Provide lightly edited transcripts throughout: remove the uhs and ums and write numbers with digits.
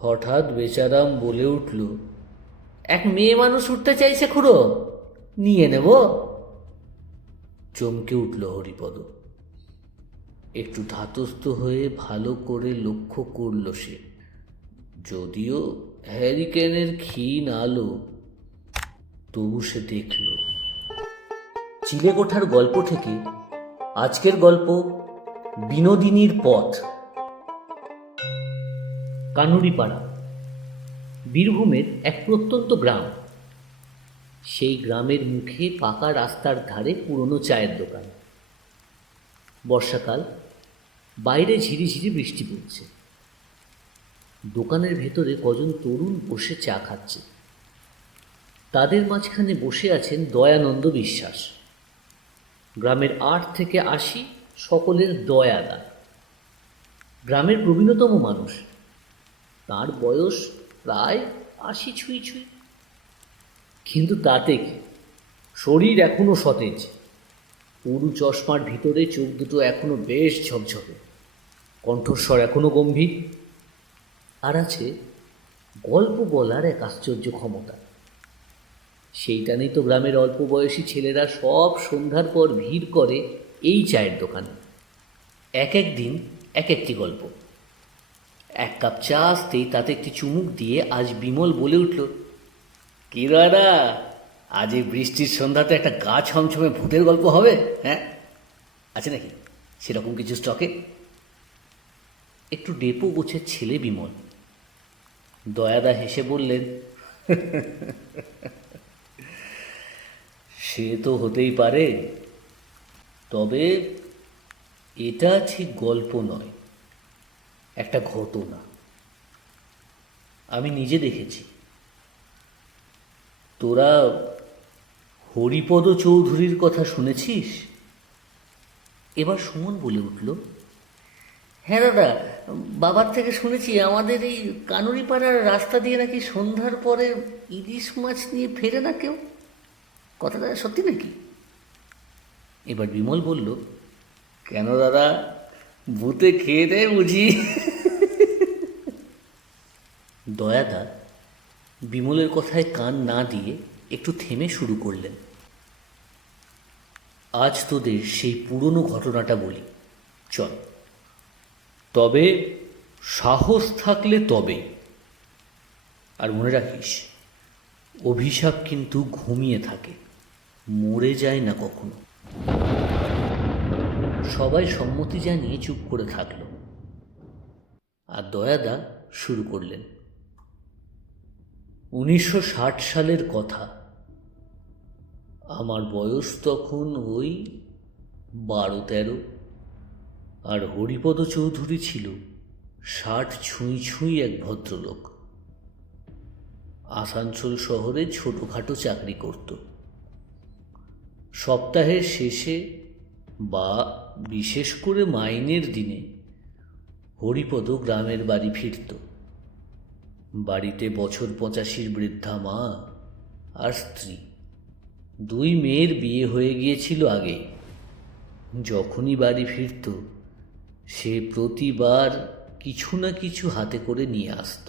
হঠাৎ বেচারাম বলে উঠল, এক মেয়ে মানুষ উঠতে চাইছে খুড়ো, নিয়ে নেব। চমকে উঠল হরিপদ। একটু ধাতস্থ হয়ে ভালো করে লক্ষ্য করল সে। যদিও হ্যারিকেনের ক্ষীণ আলো, তবু সে দেখল। চিলেকোঠার গল্প থেকে আজকের গল্প বিনোদিনীর পথ। কানুরিপাড়া বীরভূমের এক প্রত্যন্ত গ্রাম। সেই গ্রামের মুখে পাকা রাস্তার ধারে পুরনো চায়ের দোকান। বর্ষাকাল, বাইরে ঝিরিঝিরি বৃষ্টি পড়ছে। দোকানের ভেতরে কজন তরুণ বসে চা খাচ্ছে। তাদের মাঝখানে বসে আছেন দয়ানন্দ বিশ্বাস। গ্রামের ৮ থেকে ৮০ সকলের দয়াদা। গ্রামের প্রবীণতম মানুষ, তার বয়স প্রায় ৮০ ছুঁই ছুঁই। কিন্তু তাতে কি, শরীর এখনো সতেজ। পুরু চশমার ভিতরে চোখ দুটো এখনো বেশ ঝকঝকে, কণ্ঠস্বর এখনো গম্ভীর। আর আছে গল্প বলার এক আশ্চর্য ক্ষমতা। সেইটা নিয়ে তো গ্রামের অল্প বয়সী ছেলেরা সব সন্ধ্যার পর ভিড় করে এই চায়ের দোকানে। এক এক দিন এক একটি গল্প। এক কাপ চা আসতেই তাতে একটি চুমুক দিয়ে আজ বিমল বলে উঠল, কি দাদা, আজ এই বৃষ্টির সন্ধ্যাতে একটা গা ছমছমে ভূতের গল্প হবে? হ্যাঁ, আছে নাকি সেরকম কিছু স্টকে? একটু ডেপো গোছের ছেলে বিমল। দয়াদা হেসে বললেন, সে তো হতেই পারে, তবে এটা ঠিক গল্প নয়, একটা ঘটনা। আমি নিজে দেখেছি। তোরা হরিপদ চৌধুরীর কথা শুনেছিস? এবার সুমন বলে উঠল, হ্যাঁ দাদা, বাবার থেকে শুনেছি আমাদের এই কানুরিপাড়ার রাস্তা দিয়ে নাকি সন্ধ্যার পরে ইলিশ মাছ নিয়ে ফেরে না কেউ। কথাটা সত্যি নাকি? এবার বিমল বলল, কেন দাদা, ভূতে খেয়ে দেয় বুঝি? দয়াদা বিমলের কথায় কান না দিয়ে একটু থেমে শুরু করলেন, আজ তোদের সেই পুরনো ঘটনাটা বলি, চল। তবে সাহস থাকলে তবে। আর মনে রাখিস, অভিশাপ কিন্তু ঘুমিয়ে থাকে, মরে যায় না কখনো। সবাই সম্মতি জানিয়ে চুপ করে থাকল। আর দয়াদা শুরু করলেন, 1960 সালের কথা। আমার বয়স তখন ওই 12-13, আর হরিপদ চৌধুরী ছিল 60 ছুঁই ছুঁই এক ভদ্রলোক। আসানসোল শহরে ছোটোখাটো চাকরি করত। সপ্তাহের শেষে বা বিশেষ করে মাইনের দিনে হরিপদ গ্রামের বাড়ি ফিরত। বাড়িতে বছর 85 বৃদ্ধা মা আর স্ত্রী। 2 মেয়ের বিয়ে হয়ে গিয়েছিল আগে। যখনই বাড়ি ফিরত, সে প্রতিবার কিছু না কিছু হাতে করে নিয়ে আসত।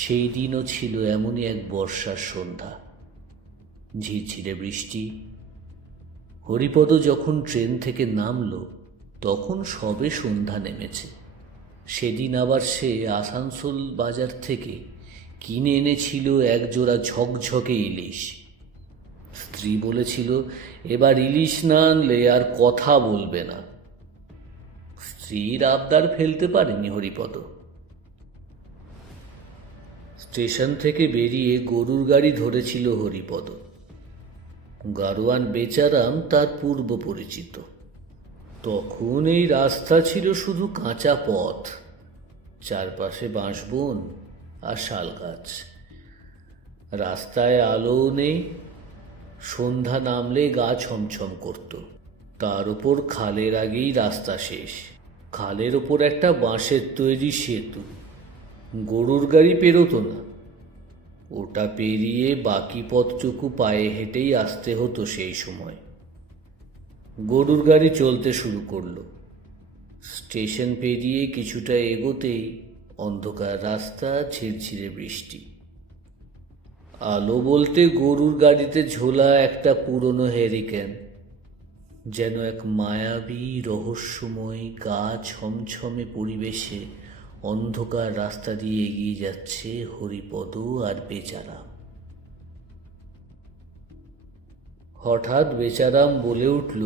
সেই দিনও ছিল এমনই এক বর্ষার সন্ধ্যা, ঝিরঝিরে বৃষ্টি। হরিপদ যখন ট্রেন থেকে নামল, তখন সবে সন্ধ্যা নেমেছে। সেদিন আবার সে আসানসোল বাজার থেকে কিনে এনেছিল একজোড়া ঝকঝকে ইলিশ। স্ত্রী বলেছিল, এবার ইলিশ না আনলে আর কথা বলবে না। স্ত্রীর আবদার ফেলতে পারেনি হরিপদ। স্টেশন থেকে বেরিয়ে গরুর গাড়ি ধরেছিল হরিপদ। গাড়োয়ান বেচারাম তার পূর্ব পরিচিত। তখন এই রাস্তা ছিল শুধু কাঁচা পথ, চারপাশে বাঁশবন আর শাল গাছ। রাস্তায় আলোও নেই। সন্ধ্যা নামলে গা ছমছম করত। তার ওপর খালের আগেই রাস্তা শেষ। খালের ওপর একটা বাঁশের তৈরি সেতু। গরুর গাড়ি পেরোতো না। ওটা পেরিয়ে বাকি পথটুকু পায়ে হেঁটেই আসতে হতো সেই সময়। গরুর গাড়ি চলতে শুরু করলো। স্টেশন পেরিয়ে কিছুটা এগোতেই অন্ধকার রাস্তা, ঝিরঝিরে বৃষ্টি। আলো বলতে গরুর গাড়িতে ঝোলা একটা পুরনো হেরিকেন, যেন এক মায়াবী রহস্যময় গা ছমছমে পরিবেশে অন্ধকার রাস্তা দিয়ে এগিয়ে যাচ্ছে হরিপদ আর বেচারাম। হঠাৎ বেচারাম বলে উঠল,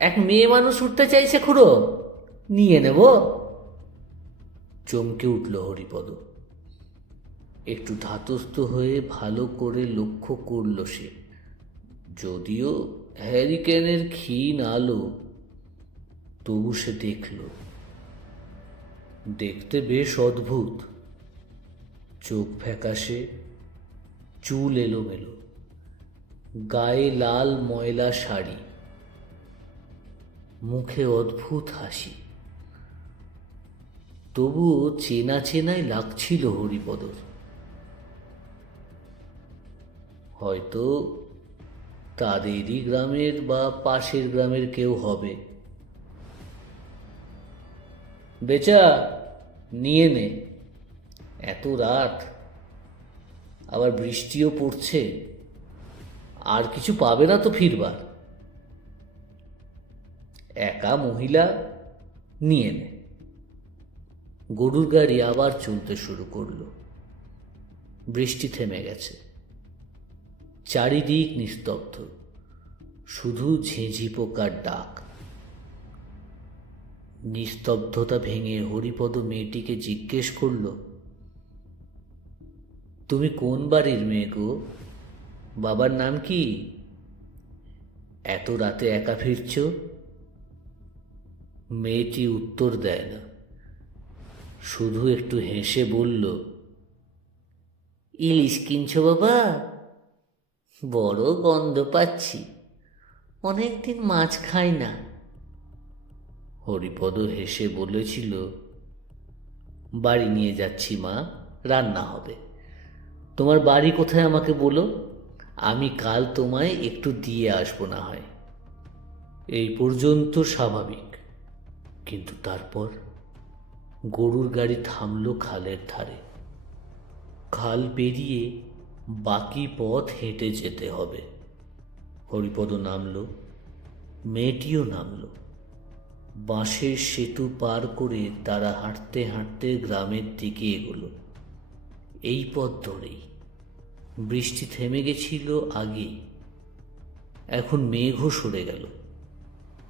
এক মেয়ে মানুষ উঠতে চাইছে খুড়ো, নিয়ে নেব? চমকে উঠল হরিপদ। একটু ধাতস্থ হয়ে ভালো করে লক্ষ্য করল সে। যদিও হ্যারিকেনের ক্ষীণ আলো, তবু সে দেখল। দেখতে বেশ অদ্ভুত। চোখ ফ্যাকাশে, চুল এলোমেলো, গায়ে লাল ময়লা শাড়ি, মুখে অদ্ভুত হাসি। তবুও চেনা চেনাই লাগছিল হরিপদর। হয়তো তাদেরই গ্রামের বা পাশের গ্রামের কেউ হবে। বেচা, নিয়ে নে। এত রাত, আবার বৃষ্টিও পড়ছে, আর কিছু পাবে না তো ফিরবার। একা মহিলা, নিয়ে নে। গরুর গাড়ি আবার চলতে শুরু করলো। বৃষ্টি থেমে গেছে। চারিদিক নিস্তব্ধ, শুধু ঝিঁঝি পোকার ডাক। নিস্তব্ধতা ভেঙে হরিপদ মেয়েটিকে জিজ্ঞেস করল, তুমি কোন বাড়ির মেয়ে গো? বাবার নাম কি? এত রাতে একা ফিরছ? মেয়েটি উত্তর দেয় না, শুধু একটু হেসে বলল, ইলিশ কিনছ বাবা? বড় গন্ধ পাচ্ছি, অনেকদিন মাছ খাই না। হরিপদ হেসে বলেছিল, বাড়ি নিয়ে যাচ্ছি মা, রান্না হবে। তোমার বাড়ি কোথায় আমাকে বলো, আমি কাল তোমায় একটু দিয়ে আসবো না হয়। এই পর্যন্ত স্বাভাবিক, কিন্তু তারপর গরুর গাড়ি থামল খালের ধারে। খাল পেরিয়ে বাকি পথ হেঁটে যেতে হবে। হরিপদ নামল, মেয়েটিও নামল। বাঁশের সেতু পার করে তারা হাঁটতে হাঁটতে গ্রামের দিকে এগোলো। এই পথ ধরেই। বৃষ্টি থেমে গেছিল আগেই, এখন মেঘও সরে গেল,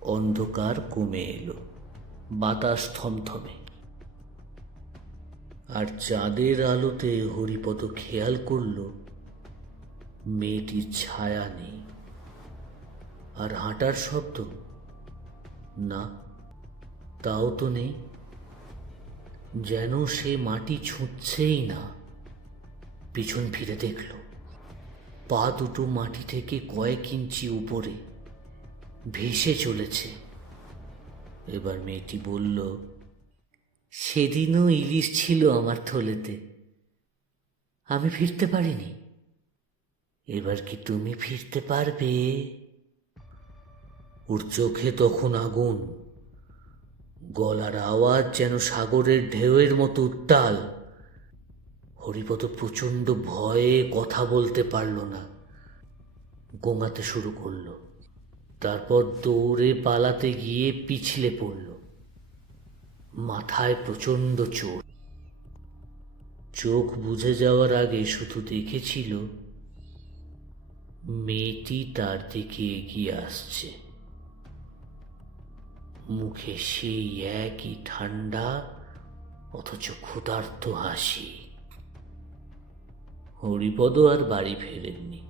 অন্ধকার কমে এলো, বাতাস থমথমে। আর চাঁদের আলোতে হরিপদ খেয়াল করল মেয়েটির ছায়া নেই। আর হাঁটার শব্দ না, তাও তো নেই। যেন সে মাটি ছুঁচ্ছেই না। পিছন ফিরে দেখল, পা দুটো মাটি থেকে কয়েক ইঞ্চি উপরে ভেসে চলেছে। এবার মেয়েটি বলল, সেদিনও ইলিশ ছিল আমার থলেতে, আমি ফিরতে পারিনি। এবার কি তুমি ফিরতে পারবে? ওর চোখে তখন আগুন, গলার আওয়াজ যেন সাগরের ঢেউয়ের মতো উত্তাল। হরিপদ প্রচণ্ড ভয়ে কথা বলতে পারল না, গোঙাতে শুরু করল। তারপর দৌড়ে পালাতে গিয়ে পিছলে পড়ল। মাথায় প্রচণ্ড চোট। চোখ বুজে যাওয়ার আগে শুধু দেখেছিল মেয়েটি তার দিকে এগিয়ে আসছে, মুখে সেই একই ঠান্ডা অথচ ক্ষুধার্ত হাসি। হরিপদ আর বাড়ি ফেরেননি।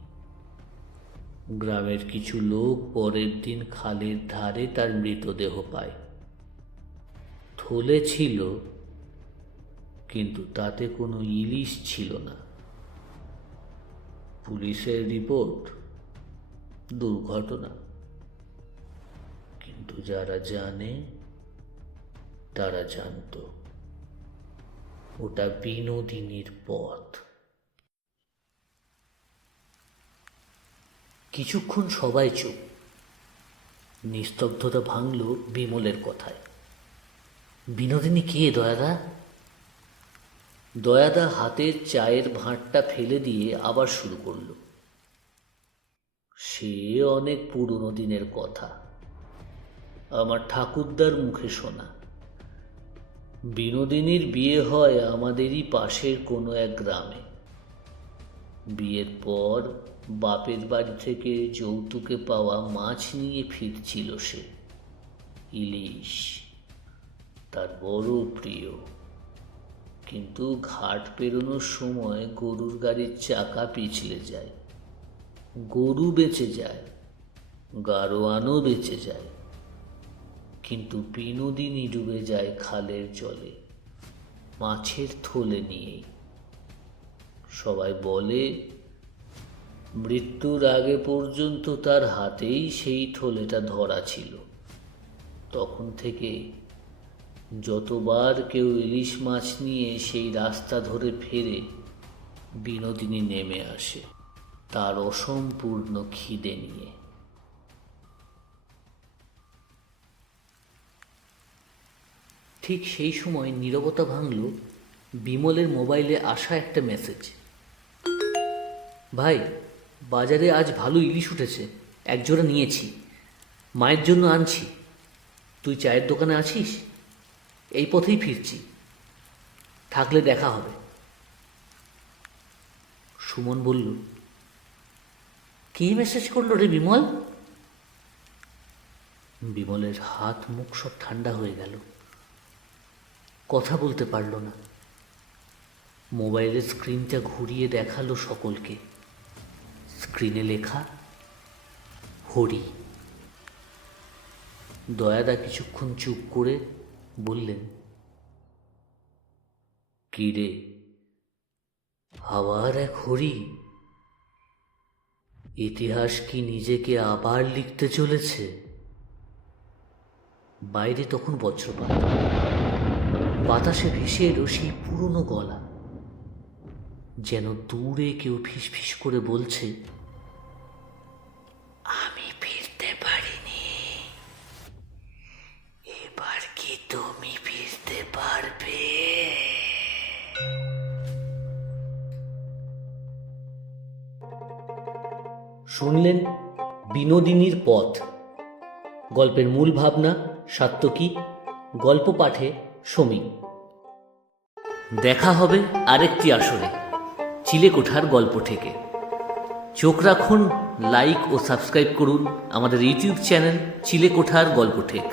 গ্রামের কিছু লোক পরের দিন খালের ধারে তার মৃতদেহ পায়। থলে ছিল, কিন্তু তাতে কোনো ইলিশ ছিল না। পুলিশের রিপোর্ট, দুর্ঘটনা। কিন্তু যারা জানে তারা জানত ওটা বিনোদিনীর পথ। কিছুক্ষণ সবাই চুপ। নিস্তব্ধতা ভাঙল বিমলের কথায়। বিনোদিনী কে দয়াদা? দয়াদা হাতের চায়ের ভাঁড়টা ফেলে দিয়ে আবার শুরু করল। সে অনেক পুরনো দিনের কথা, আমার ঠাকুরদার মুখে শোনা। বিনোদিনীর বিয়ে হয় আমাদেরই পাশের কোনো এক গ্রামে। বিয়ের পর বাপের বাড়ি থেকে যৌতুকে পাওয়া মাছ নিয়ে ফিরছিল সে। ইলিশ তার বড় প্রিয়। কিন্তু ঘাট পেরোনোর সময় গরুর গাড়ির চাকা পিছলে যায়, গরু বেঁচে যায়, গাড়োয়ানও বেঁচে যায়, কিন্তু বিনোদিনী ডুবে যায় খালের জলে মাছের থলে নিয়েই। সবাই বলে মৃত্যুর আগে পর্যন্ত তার হাতেই সেই থলেটা ধরা ছিল। তখন থেকে যতবার কেউ ইলিশ মাছ নিয়ে সেই রাস্তা ধরে ফেরে, বিনোদিনী নেমে আসে তার অসম্পূর্ণ খিদে নিয়ে। ঠিক সেই সময় নীরবতা ভাঙল বিমলের মোবাইলে আসা একটা মেসেজ। ভাই, বাজারে আজ ভালো ইলিশ উঠেছে, একজোড়া নিয়েছি, মায়ের জন্য আনছি। তুই চায়ের দোকানে আছিস? এই পথেই ফিরছি, থাকলে দেখা হবে। সুমন বলল, কে মেসেজ করলো রে বিমল? বিমলের হাত মুখ সব ঠান্ডা হয়ে গেল, কথা বলতে পারল না। মোবাইলের স্ক্রিনটা ঘুরিয়ে দেখালো সকলকে। স্ক্রিনে লেখা হরি। দয়াদা কিছুক্ষণ চুপ করে বললেন, কি রে, আবার এক হরি? ইতিহাস কি নিজেকে আবার লিখতে চলেছে? বাইরে তখন বজ্রপাত, বাতাসে ভেসে এলো সেই পুরনো গলা, যেন দূরে কেউ ফিসফিস করে বলছে, আমি ফিরতে পারিনি, এবার কি তুমি ফিরতে পারবে? শুনলেন বিনোদিনীর পথ। গল্পের মূল ভাবনা সাত্ত্বকী, গল্প পাঠে সমী। দেখা হবে আরেকটি আসরে চিলেকোঠার গল্প থেকে। চোখ রাখুন, লাইক ও সাবস্ক্রাইব করুন আমাদের ইউটিউব চ্যানেল চিলেকোঠার গল্প ঠেক।